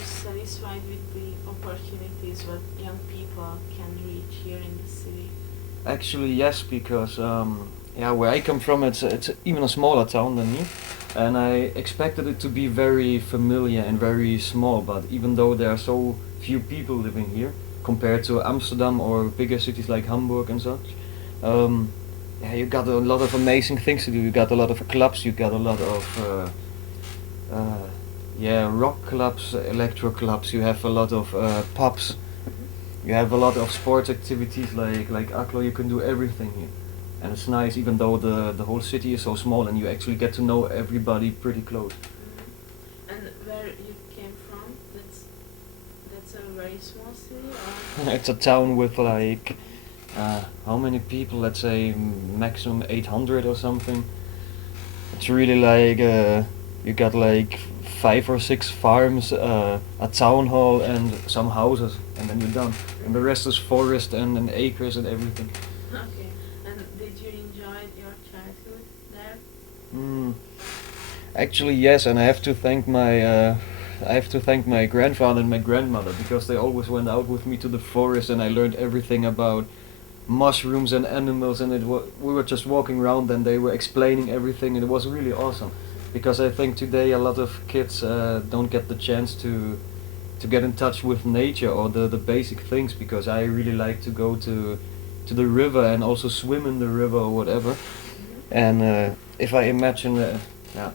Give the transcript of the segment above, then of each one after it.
you satisfied with the opportunities what young people can reach here in the city? Actually, yes, because yeah, where I come from, it's even a smaller town than me, and I expected it to be very familiar and very small. But even though there are so few people living here compared to Amsterdam or bigger cities like Hamburg and such, um, yeah, you got a lot of amazing things to do. You got a lot of clubs. You got a lot of yeah, rock clubs, electro clubs. You have a lot of pubs. You have a lot of sports activities like Aklo. You can do everything here, and it's nice. Even though the whole city is so small, and you actually get to know everybody pretty close. And where you came from, that's a very small city, or? It's a town with like how many people? Let's say maximum 800 or something. It's really like you got like 5 or 6 farms, a town hall, and some houses, and then you're done. And the rest is forest and acres and everything. Okay. And did you enjoy your childhood there? Mm. Actually, yes, and I have to thank my grandfather and my grandmother because they always went out with me to the forest, and I learned everything about mushrooms and animals, and we were just walking around, and they were explaining everything, and it was really awesome. Because I think today a lot of kids don't get the chance to get in touch with nature or the basic things. Because I really like to go to the river and also swim in the river or whatever. And if I imagine, yeah,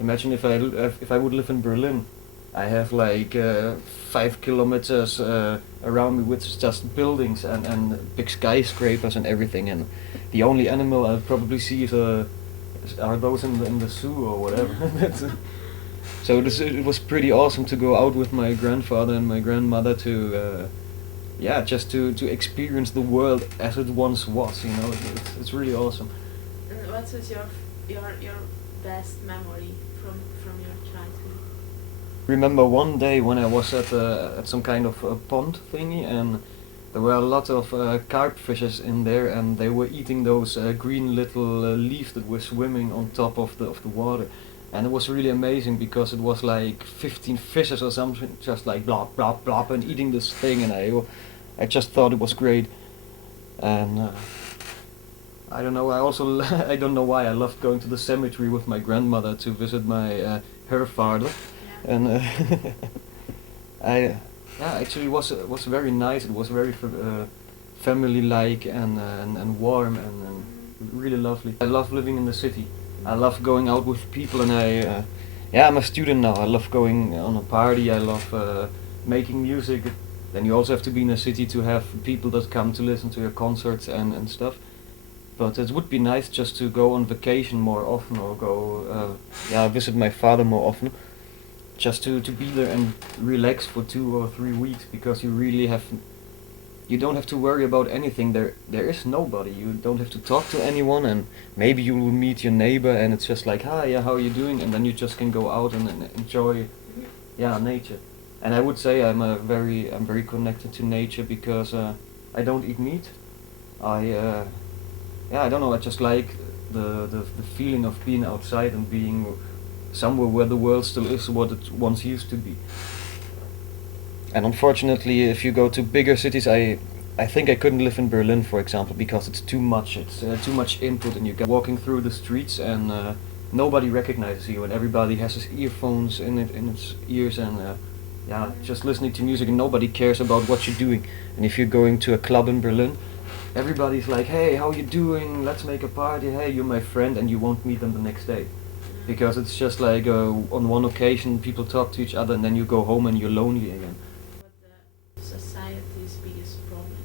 imagine if I would live in Berlin, I have like 5 kilometers around me with just buildings and big skyscrapers and everything, and the only animal I'll probably see are those in the zoo or whatever. So it was pretty awesome to go out with my grandfather and my grandmother to yeah, just to experience the world as it once was. You know, it's really awesome. And what was your best memory from your childhood? Remember one day when I was at some kind of pond thingy, and there were a lot of carp fishes in there, and they were eating those green little leaves that were swimming on top of the water. And it was really amazing because it was like 15 fishes or something, just like blop blop blop and eating this thing, and I just thought it was great. And I don't know. I also I don't know why I loved going to the cemetery with my grandmother to visit my her father, Yeah. and I yeah, actually was very nice. It was very family like and warm and really lovely. I love living in the city. I love going out with people, and yeah, I'm a student now. I love going on a party. I love making music. Then you also have to be in a city to have people that come to listen to your concerts and stuff. But it would be nice just to go on vacation more often, or go yeah, visit my father more often, just to be there and relax for 2 or 3 weeks, because you don't have to worry about anything. There is nobody. You don't have to talk to anyone, and maybe you will meet your neighbor, and it's just like, hi, yeah, how are you doing? And then you just can go out and enjoy, yeah, nature. And I would say I'm very connected to nature because I don't eat meat. I yeah, I don't know. I just like the feeling of being outside and being somewhere where the world still is what it once used to be. And unfortunately, if you go to bigger cities, I think I couldn't live in Berlin, for example, because it's too much. It's too much input, and you get walking through the streets, and nobody recognizes you, and everybody has his earphones in its ears, and yeah, just listening to music, and nobody cares about what you're doing. And if you're going to a club in Berlin, everybody's like, hey, how you doing? Let's make a party. Hey, you're my friend, and you won't meet them the next day. Because it's just like on one occasion people talk to each other, and then you go home and you're lonely again. What the society's biggest problem?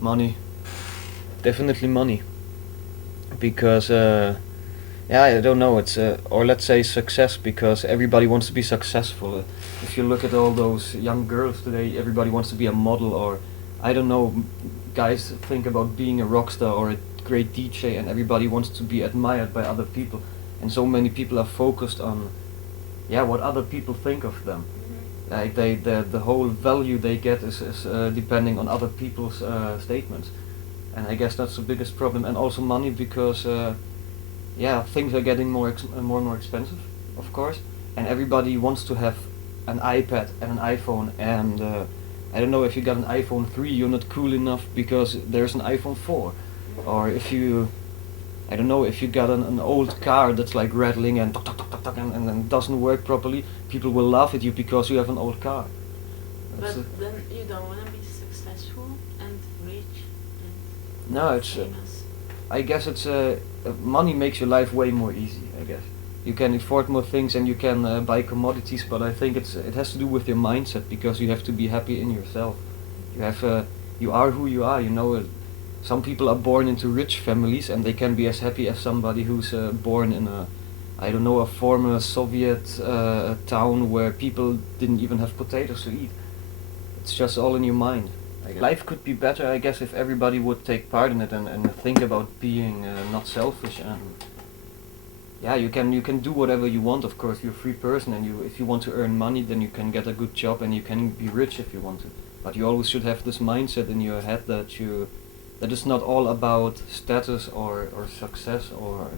Money. Definitely money. Because, yeah, I don't know, it's, or let's say success, because everybody wants to be successful. If you look at all those young girls today, everybody wants to be a model, or, I don't know, guys think about being a rock star or a great DJ, and everybody wants to be admired by other people. And so many people are focused on, yeah, what other people think of them. Like the whole value they get is depending on other people's statements. And I guess that's the biggest problem. And also money, because yeah, things are getting more and more expensive, of course, and everybody wants to have an iPad and an iPhone, and I don't know, if you got an iPhone 3, you're not cool enough because there's an iPhone 4. Or if you, I don't know, if you got an old car that's like rattling and tuk, tuk, tuk, tuk, tuk, and doesn't work properly, people will laugh at you because you have an old car. But then you don't want to be successful and rich and No, it's famous. I guess it's money makes your life way more easy, I guess. You can afford more things and you can buy commodities, but I think it has to do with your mindset, because you have to be happy in yourself. You are who you are, you know. Some people are born into rich families and they can be as happy as somebody who's born in a, I don't know, a former Soviet town where people didn't even have potatoes to eat. It's just all in your mind. Life could be better, I guess, if everybody would take part in it and think about being not selfish. And yeah, you can do whatever you want. Of course, you're a free person, and if you want to earn money, then you can get a good job and you can be rich if you want to. But you always should have this mindset in your head that it's not all about status or success or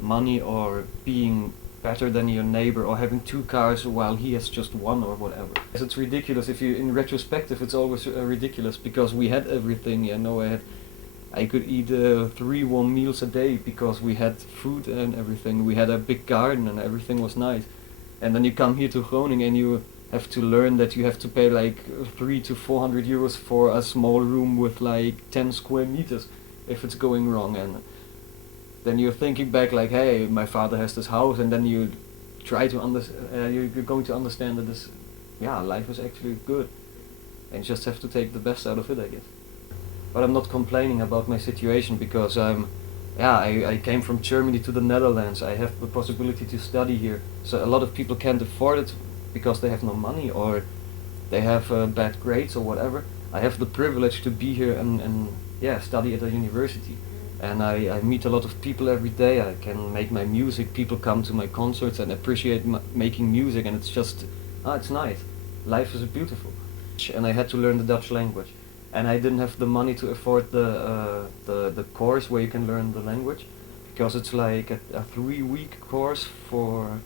money or being better than your neighbor or having 2 cars while he has just 1 or whatever. It's ridiculous. If you, in retrospective, it's always ridiculous, because we had everything. You know, I could eat 3 warm meals a day because we had food and everything. We had a big garden and everything was nice. And then you come here to Groningen and you have to learn that you have to pay like 300 to 400 euros for a small room with like 10 square meters if it's going wrong. And then you're thinking back like, hey, my father has this house, and then you try to you're going to understand that this, life is actually good, and you just have to take the best out of it, I guess. But I'm not complaining about my situation, because I came from Germany to the Netherlands. I have the possibility to study here. So a lot of people can't afford it because they have no money or they have bad grades or whatever. I have the privilege to be here and study at a university. And I meet a lot of people every day. I can make my music. People come to my concerts and appreciate making music, and it's just, it's nice. Life is beautiful. And I had to learn the Dutch language. And I didn't have the money to afford the course where you can learn the language, because it's like a 3-week course for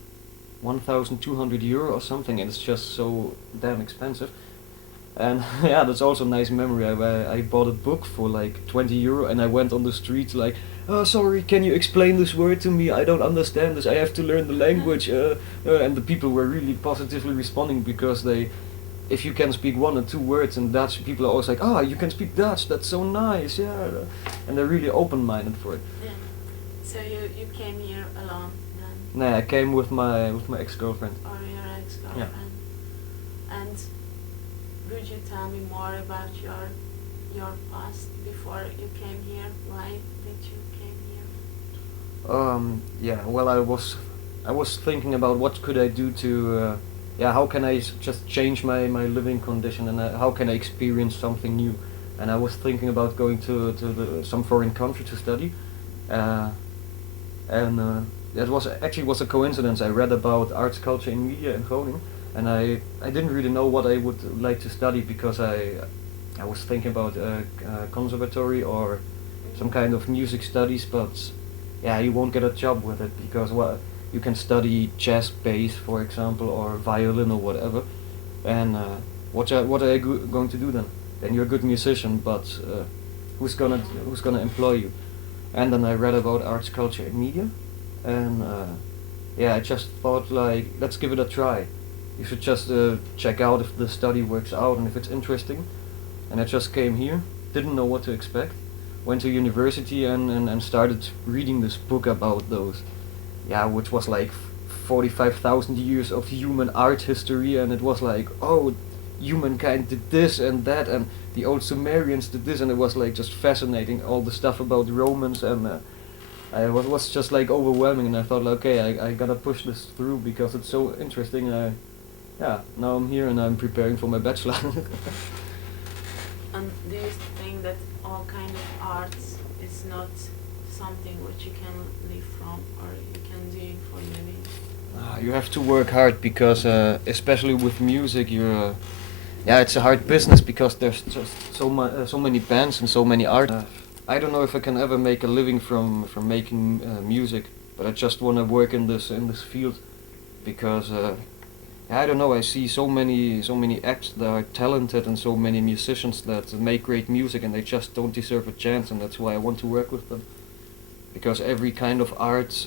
1,200 euro or something, and it's just so damn expensive. And that's also a nice memory. I bought a book for like 20 euro, and I went on the streets like, oh, sorry, can you explain this word to me? I don't understand this. I have to learn the language. And the people were really positively responding, because if you can speak 1 or 2 words in Dutch, people are always like, you can speak Dutch, that's so nice, yeah. And they're really open-minded for it. Yeah. So you came here alone then? Nah, I came with my ex-girlfriend. Or your ex-girlfriend? Yeah. And would you tell me more about your past before you came here? Why did you came here? Well, I was thinking about what could I do to, how can I just change my living condition, and how can I experience something new? And I was thinking about going to some foreign country to study, that was a coincidence. I read about arts, culture and media in Groningen, and I didn't really know what I would like to study, because I was thinking about conservatory or some kind of music studies, but you won't get a job with it, because you can study jazz, bass, for example, or violin or whatever, and what are you going to do then? Then you're a good musician, but who's gonna employ you? And then I read about arts, culture and media, and I just thought, like, let's give it a try. You should just check out if the study works out and if it's interesting. And I just came here, didn't know what to expect, went to university and started reading this book about those, which was like 45,000 years of human art history, and it was like, oh, humankind did this and that, and the old Sumerians did this, and it was like just fascinating, all the stuff about Romans, and I was just like overwhelming, and I thought, like, okay, I gotta push this through because it's so interesting. Now I'm here and I'm preparing for my bachelor. And do you think that all kind of arts is not something which you can live from, or you can do it for living? You have to work hard, because especially with music, it's a hard business, because there's just so many bands and so many artists. I don't know if I can ever make a living from making music, but I just want to work in this field, because I don't know, I see so many acts that are talented and so many musicians that make great music and they just don't deserve a chance, and that's why I want to work with them. Because every kind of art,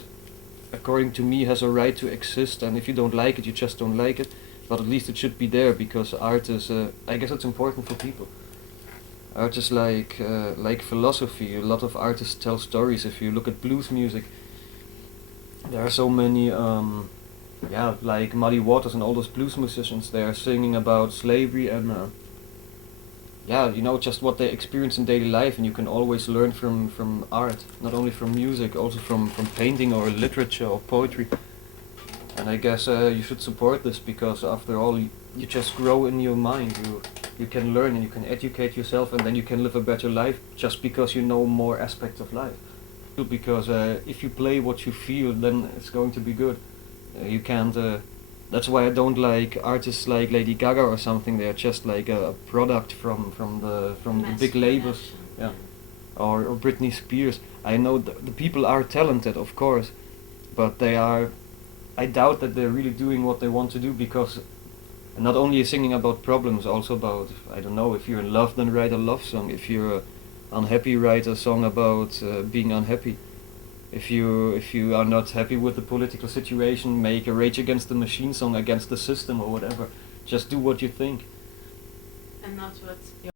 according to me, has a right to exist, and if you don't like it, you just don't like it. But at least it should be there, because art is, I guess it's important for people. Art is like philosophy. A lot of artists tell stories. If you look at blues music, there are so many, like Muddy Waters and all those blues musicians. They are singing about slavery and, just what they experience in daily life. And you can always learn from art, not only from music, also from painting or literature or poetry. And I guess you should support this, because after all, you just grow in your mind. You can learn and you can educate yourself, and then you can live a better life just because you know more aspects of life. Because if you play what you feel, then it's going to be good. You can't. That's why I don't like artists like Lady Gaga or something. They are just like a product from the Mass big labels. production. Yeah. Or Britney Spears. I know the people are talented, of course, but they are. I doubt that they're really doing what they want to do, because not only singing about problems, also about, I don't know, if you're in love, then write a love song. If you're unhappy, write a song about being unhappy. If you are not happy with the political situation, make a Rage Against the Machine song against the system or whatever. Just do what you think. And not what your